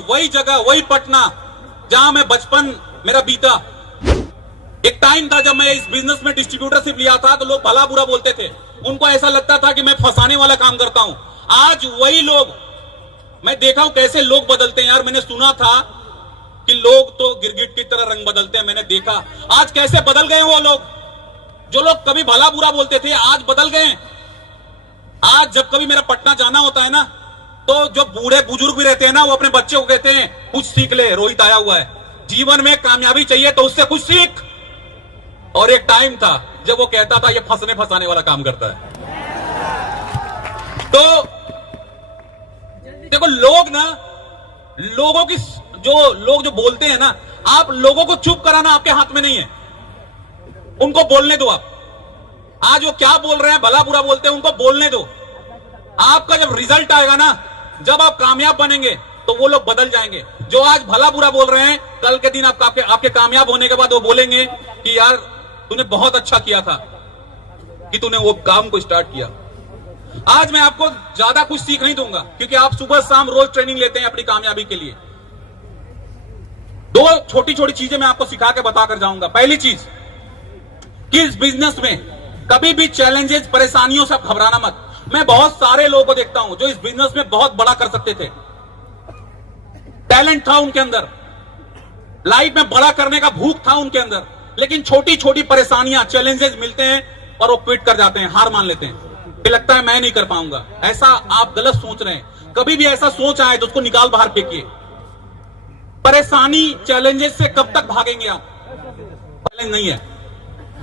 वही जगह, वही पटना जहां मैं बचपन मेरा बीता। एक टाइम था जब मैं इस बिजनेस में डिस्ट्रीब्यूटरशिप लिया था तो लोग भला बुरा बोलते थे, उनको ऐसा लगता था कि मैं फंसाने वाला काम करता हूं। आज वही लोग, मैं देखा हूं कैसे लोग बदलते हैं यार। मैंने सुना था कि लोग तो गिरगिट की तरह रंग बदलते हैं, मैंने देखा आज कैसे बदल गए वो लोग। जो लोग कभी भला बुरा बोलते थे आज बदल गए। आज जब कभी मेरा पटना जाना होता है ना, तो जो बूढ़े बुजुर्ग भी रहते हैं ना, वो अपने बच्चे को कहते हैं कुछ सीख ले, रोहित आया हुआ है, जीवन में कामयाबी चाहिए तो उससे कुछ सीख। और एक टाइम था जब वो कहता था ये फंसने फंसाने वाला काम करता है। तो देखो लोग ना, लोगों की लोग जो बोलते हैं ना, आप लोगों को चुप कराना आपके हाथ में नहीं है, उनको बोलने दो। आप आज वो क्या बोल रहे हैं, भला बुरा बोलते हैं, उनको बोलने दो। आपका जब रिजल्ट आएगा ना, जब आप कामयाब बनेंगे तो वो लोग बदल जाएंगे। जो आज भला बुरा बोल रहे हैं, कल के दिन आपके कामयाब होने के बाद वो बोलेंगे कि यार तूने बहुत अच्छा किया था कि तूने वो काम को स्टार्ट किया। आज मैं आपको ज्यादा कुछ सीख नहीं दूंगा, क्योंकि आप सुबह शाम रोज ट्रेनिंग लेते हैं अपनी कामयाबी के लिए। दो छोटी छोटी चीजें मैं आपको सिखा के बताकर जाऊंगा। पहली चीज कि इस बिजनेस में कभी भी चैलेंजेस, परेशानियों से आप घबराना मत। मैं बहुत सारे लोगों को देखता हूं जो इस बिजनेस में बहुत बड़ा कर सकते थे, टैलेंट था उनके अंदर, लाइफ में बड़ा करने का भूख था उनके अंदर, लेकिन छोटी छोटी परेशानियां, चैलेंजेस मिलते हैं और वो क्विट कर जाते हैं, हार मान लेते हैं, फिर लगता है मैं नहीं कर पाऊंगा। ऐसा आप गलत सोच रहे हैं। कभी भी ऐसा सोच आए तो उसको निकाल बाहर फेंकिए। परेशानी, चैलेंजेस से कब तक भागेंगे आप? चैलेंज नहीं है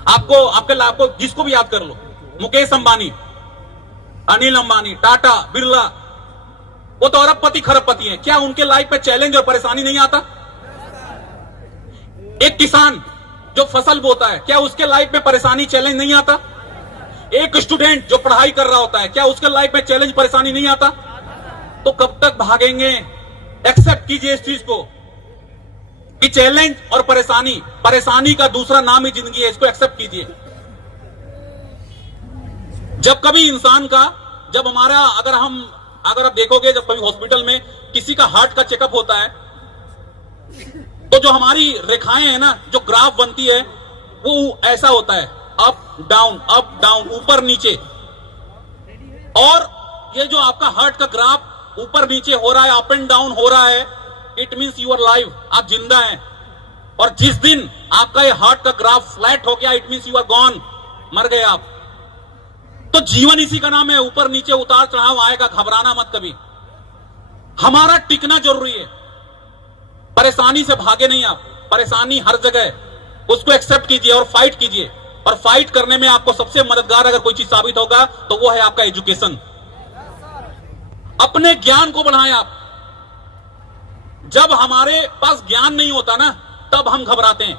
आपको, आपको जिसको भी याद कर लो, मुकेश अंबानी, अनिल अंबानी, टाटा, बिरला, वो तो अरबपति खरबपति हैं। क्या उनके लाइफ में चैलेंज और परेशानी नहीं आता? एक किसान जो फसल बोता है, क्या उसके लाइफ में परेशानी, चैलेंज नहीं आता? एक स्टूडेंट जो पढ़ाई कर रहा होता है, क्या उसके लाइफ में चैलेंज, परेशानी नहीं आता? तो कब तक भागेंगे? एक्सेप्ट कीजिए इस चीज को कि चैलेंज और परेशानी, परेशानी का दूसरा नाम ही जिंदगी है, इसको एक्सेप्ट कीजिए। जब कभी इंसान का, जब हमारा, अगर आप देखोगे, जब कभी हॉस्पिटल में किसी का हार्ट का चेकअप होता है, तो जो हमारी रेखाएं हैं ना, जो ग्राफ बनती है, वो ऐसा होता है, अप डाउन, ऊपर नीचे। और ये जो आपका हार्ट का ग्राफ ऊपर नीचे हो रहा है, अप एंड डाउन हो रहा है, it means you are live, आप जिंदा हैं। और जिस दिन आपका ये हार्ट का ग्राफ फ्लैट हो गया, it means you are gone, मर गए आप। तो जीवन इसी का नाम है, ऊपर नीचे उतार चढ़ाव आएगा, घबराना मत कभी। हमारा टिकना जरूरी है, परेशानी से भागे नहीं आप। परेशानी हर जगह है, उसको एक्सेप्ट कीजिए और फाइट कीजिए। और फाइट करने में आपको सबसे मददगार अगर कोई चीज साबित होगा तो वो है आपका एजुकेशन। अपने ज्ञान को बढ़ाएं आप। जब हमारे पास ज्ञान नहीं होता ना, तब हम घबराते हैं।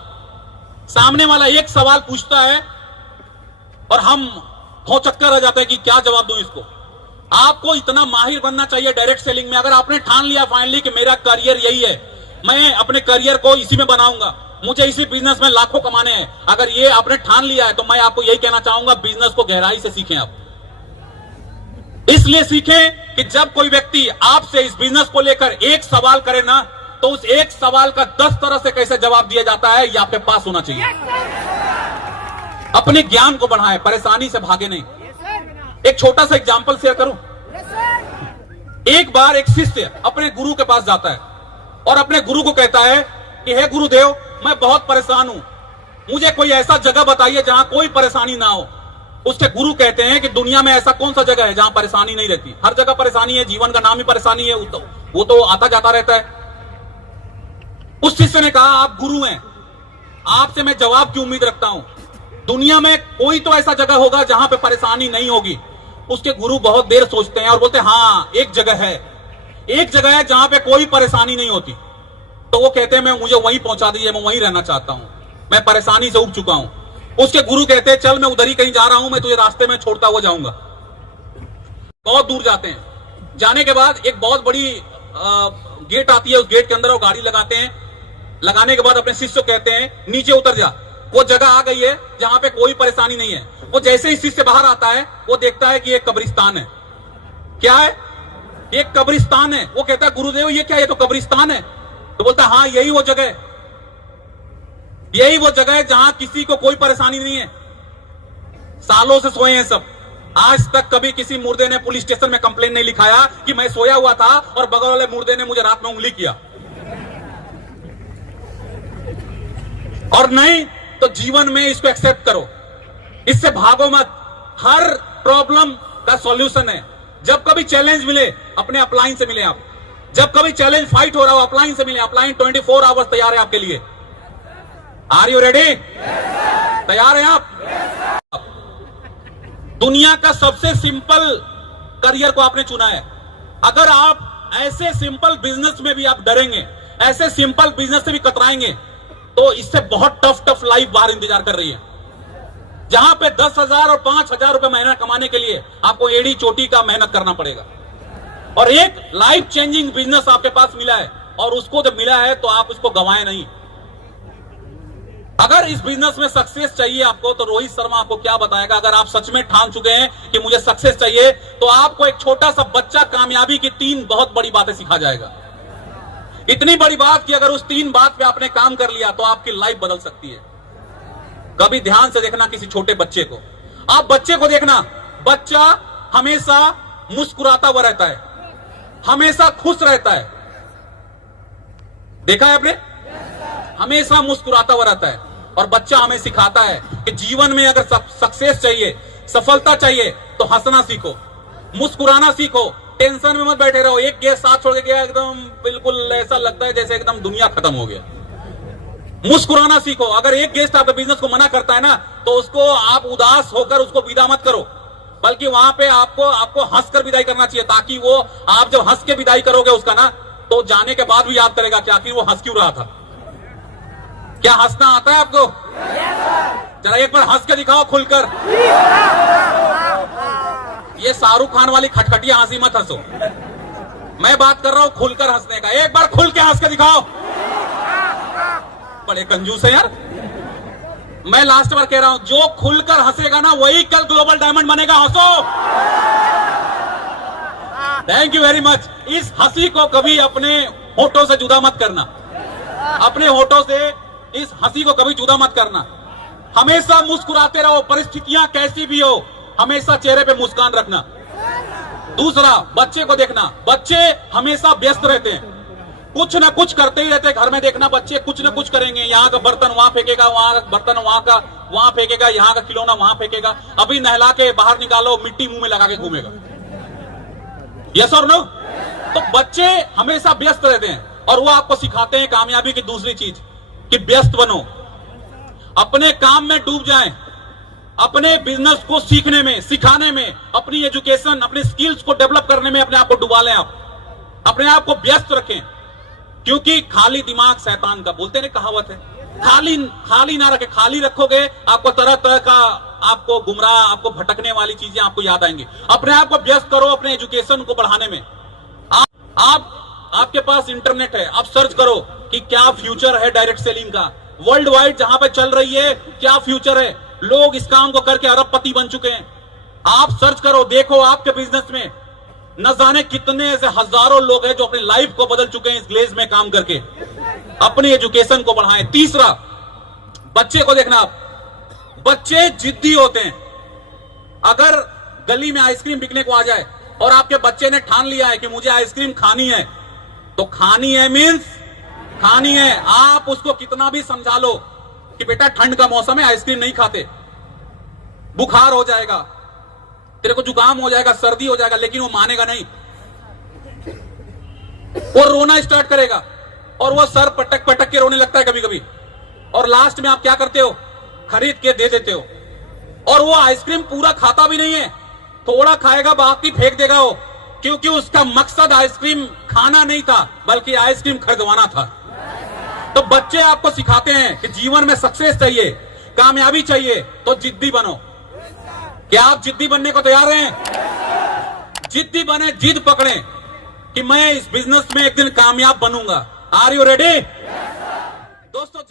सामने वाला एक सवाल पूछता है और हम हो चक्कर रह जाते हैं कि क्या जवाब दूं इसको। आपको इतना माहिर बनना चाहिए डायरेक्ट सेलिंग में। अगर आपने ठान लिया फाइनली कि मेरा करियर यही है, मैं अपने करियर को इसी में बनाऊंगा, मुझे इसी बिजनेस में लाखों कमाने हैं, अगर ये आपने ठान लिया है, तो मैं आपको यही कहना चाहूंगा, बिजनेस को गहराई से सीखें आप। इसलिए सीखें कि जब कोई व्यक्ति आपसे इस बिजनेस को लेकर एक सवाल करे ना, तो उस एक सवाल का 10 तरह से कैसे जवाब दिया जाता है, ये आपके पास होना चाहिए। अपने ज्ञान को बढ़ाएं, परेशानी से भागे नहीं। एक छोटा सा एग्जांपल शेयर करूं। एक बार एक शिष्य अपने गुरु के पास जाता है और अपने गुरु को कहता है कि हे गुरुदेव, मैं बहुत परेशान हूं, मुझे कोई ऐसा जगह बताइए जहां कोई परेशानी ना हो। उसके गुरु कहते हैं कि दुनिया में ऐसा कौन सा जगह है जहां परेशानी नहीं रहती? हर जगह परेशानी है, जीवन का नाम ही परेशानी है, वो तो आता जाता रहता है। उस शिष्य ने कहा, आप गुरु हैं, आपसे मैं जवाब की उम्मीद रखता हूं, दुनिया में कोई तो ऐसा जगह होगा जहां पे परेशानी नहीं होगी। उसके गुरु बहुत देर सोचते हैं और बोलते हैं, हाँ एक जगह है जहां पे कोई परेशानी नहीं होती। तो वो कहते हैं, मैं मुझे वहीं पहुंचा दीजिए, मैं वहीं रहना चाहता हूं, मैं परेशानी से उब चुका हूं। उसके गुरु कहते हैं, चल मैं उधर ही कहीं जा रहा हूं, मैं तुझे रास्ते में छोड़ता हुआ जाऊंगा। बहुत दूर जाते हैं। जाने के बाद एक बहुत बड़ी गेट आती है, उस गेट के अंदर वो गाड़ी लगाते हैं। लगाने के बाद अपने शिष्य को कहते हैं, नीचे उतर जा। वो जगह आ गई है जहां पे कोई परेशानी नहीं है। वो जैसे ही शिष्य बाहर आता है, वो देखता है कि एक कब्रिस्तान है। क्या है? एक कब्रिस्तान है। वो कहता है गुरुदेव ये क्या, ये तो कब्रिस्तान है। तो बोलता है हाँ यही वो जगह है, यही वो जगह है जहां किसी को कोई परेशानी नहीं है। सालों से सोए हैं सब। आज तक कभी किसी मुर्दे ने पुलिस स्टेशन में कंप्लेन नहीं लिखाया कि मैं सोया हुआ था और बगल वाले मुर्दे ने मुझे रात में उंगली किया। और नहीं तो जीवन में इसको एक्सेप्ट करो, इससे भागो मत। हर प्रॉब्लम का सॉल्यूशन है। जब कभी चैलेंज मिले अपने अपलाइन से मिले आप। जब कभी चैलेंज फाइट हो रहा हो अपलाइन से मिले। अपलाइन 24 आवर्स तैयार है आपके लिए। Are you ready? तैयार हैं आप? दुनिया का सबसे सिंपल करियर को आपने चुना है। अगर आप ऐसे सिंपल बिजनेस में भी आप डरेंगे, ऐसे सिंपल बिजनेस से भी कतराएंगे, तो इससे बहुत टफ लाइफ बाहर इंतजार कर रही है, जहां पे 10,000 और 5,000 रुपए महीना कमाने के लिए आपको एड़ी चोटी का मेहनत करना पड़ेगा। और एक लाइफ चेंजिंग बिजनेस आपके पास मिला है, और उसको जब मिला है तो आप उसको गंवाए नहीं। अगर इस बिजनेस में सक्सेस चाहिए आपको, तो रोहित शर्मा आपको क्या बताएगा। अगर आप सच में ठान चुके हैं कि मुझे सक्सेस चाहिए, तो आपको एक छोटा सा बच्चा कामयाबी की 3 बहुत बड़ी बातें सिखा जाएगा। इतनी बड़ी बात कि अगर उस 3 बात पे आपने काम कर लिया तो आपकी लाइफ बदल सकती है। कभी ध्यान से देखना किसी छोटे बच्चे को। आप बच्चे को देखना, बच्चा हमेशा मुस्कुराता हुआ रहता है, हमेशा खुश रहता है। देखा है आपने? हमेशा मुस्कुराता हुआ रहता है। और बच्चा हमें सिखाता है कि जीवन में अगर सक्सेस चाहिए, सफलता चाहिए, तो हंसना सीखो, मुस्कुराना सीखो, टेंशन में मत बैठे रहो। एक गेस्ट साथ छोड़ के गया, एकदम बिल्कुल ऐसा लगता है जैसे एकदम दुनिया खत्म हो गया। मुस्कुराना सीखो। अगर एक गेस्ट आपके बिजनेस को मना करता है ना, तो उसको आप उदास होकर उसको विदा मत करो, बल्कि वहां पे आपको हंसकर विदाई करना चाहिए, ताकि वो आप जब हंस के विदाई करोगे उसका ना, तो जाने के बाद भी याद करेगा कि आखिर वो हंस क्यों रहा था। क्या हंसना आता है आपको? जरा एक बार हंस के दिखाओ खुलकर। ये शाहरुख खान वाली खटखटिया हंसी मत हंसो। मैं बात कर रहा हूं खुलकर हंसने का। एक बार खुल के हंस के दिखाओ। बड़े कंजूस है यार। मैं लास्ट बार कह रहा हूं, जो खुलकर हंसेगा ना वही कल ग्लोबल डायमंड बनेगा। हंसो। Thank you very much. इस हंसी को कभी अपने होठों से जुदा मत करना। अपने होठों से इस हंसी को कभी जुदा मत करना। हमेशा मुस्कुराते रहो, परिस्थितियां कैसी भी हो, हमेशा चेहरे पे मुस्कान रखना। दूसरा, बच्चे को देखना। बच्चे हमेशा व्यस्त रहते हैं, कुछ ना कुछ करते ही रहते हैं। घर में देखना, बच्चे कुछ ना कुछ करेंगे। यहाँ का बर्तन वहां फेंकेगा, वहां का बर्तन वहां फेंकेगा, यहाँ का खिलौना वहां फेंकेगा। अभी नहला के बाहर निकालो, मिट्टी मुंह में लगा के घूमेगा। यस और नो? तो बच्चे हमेशा व्यस्त रहते हैं, और वो आपको सिखाते हैं कामयाबी की दूसरी चीज, कि व्यस्त बनो, अपने काम में डूब जाएं, अपने बिजनेस को सीखने में, सिखाने में, अपनी एजुकेशन, अपने स्किल्स को डेवलप करने में अपने आप को डुबा लें। आप अपने आप को व्यस्त रखें, क्योंकि खाली दिमाग शैतान का, बोलते हैं कहावत है। खाली ना रखे। खाली रखोगे आपको तरह तरह का, आपको गुमराह, आपको भटकने वाली चीजें आपको याद आएंगी। अपने आप को व्यस्त करो अपने एजुकेशन को बढ़ाने में। आपके पास इंटरनेट है, आप सर्च करो कि क्या फ्यूचर है डायरेक्ट सेलिंग का। वर्ल्ड वाइड जहां पे चल रही है, क्या फ्यूचर है। लोग इस काम को करके अरबपति बन चुके हैं। आप सर्च करो, देखो आपके बिजनेस में न जाने कितने ऐसे हजारों लोग हैं जो अपनी लाइफ को बदल चुके हैं इस ग्लेज में काम करके। अपनी एजुकेशन को बढ़ाएं। तीसरा, बच्चे को देखना। आप बच्चे जिद्दी होते हैं। अगर गली में आइसक्रीम बिकने को आ जाए और आपके बच्चे ने ठान लिया है कि मुझे आइसक्रीम खानी है, तो खानी है मीन्स खानी है। आप उसको कितना भी समझा लो कि बेटा ठंड का मौसम है, आइसक्रीम नहीं खाते, बुखार हो जाएगा, तेरे को जुकाम हो जाएगा, सर्दी हो जाएगा, लेकिन वो मानेगा नहीं। वो रोना स्टार्ट करेगा, और वो सर पटक पटक के रोने लगता है कभी कभी। और लास्ट में आप क्या करते हो? खरीद के दे देते हो। और वो आइसक्रीम पूरा खाता भी नहीं है, थोड़ा खाएगा, बाकी फेंक देगा वो, क्योंकि उसका मकसद आइसक्रीम खाना नहीं था, बल्कि आइसक्रीम खरीदवाना था। तो बच्चे आपको सिखाते हैं कि जीवन में सक्सेस चाहिए, कामयाबी चाहिए, तो जिद्दी बनो। क्या आप जिद्दी बनने को तैयार हैं? जिद्दी बने, जिद पकड़े कि मैं इस बिजनेस में एक दिन कामयाब बनूंगा। Are you ready? दोस्तों,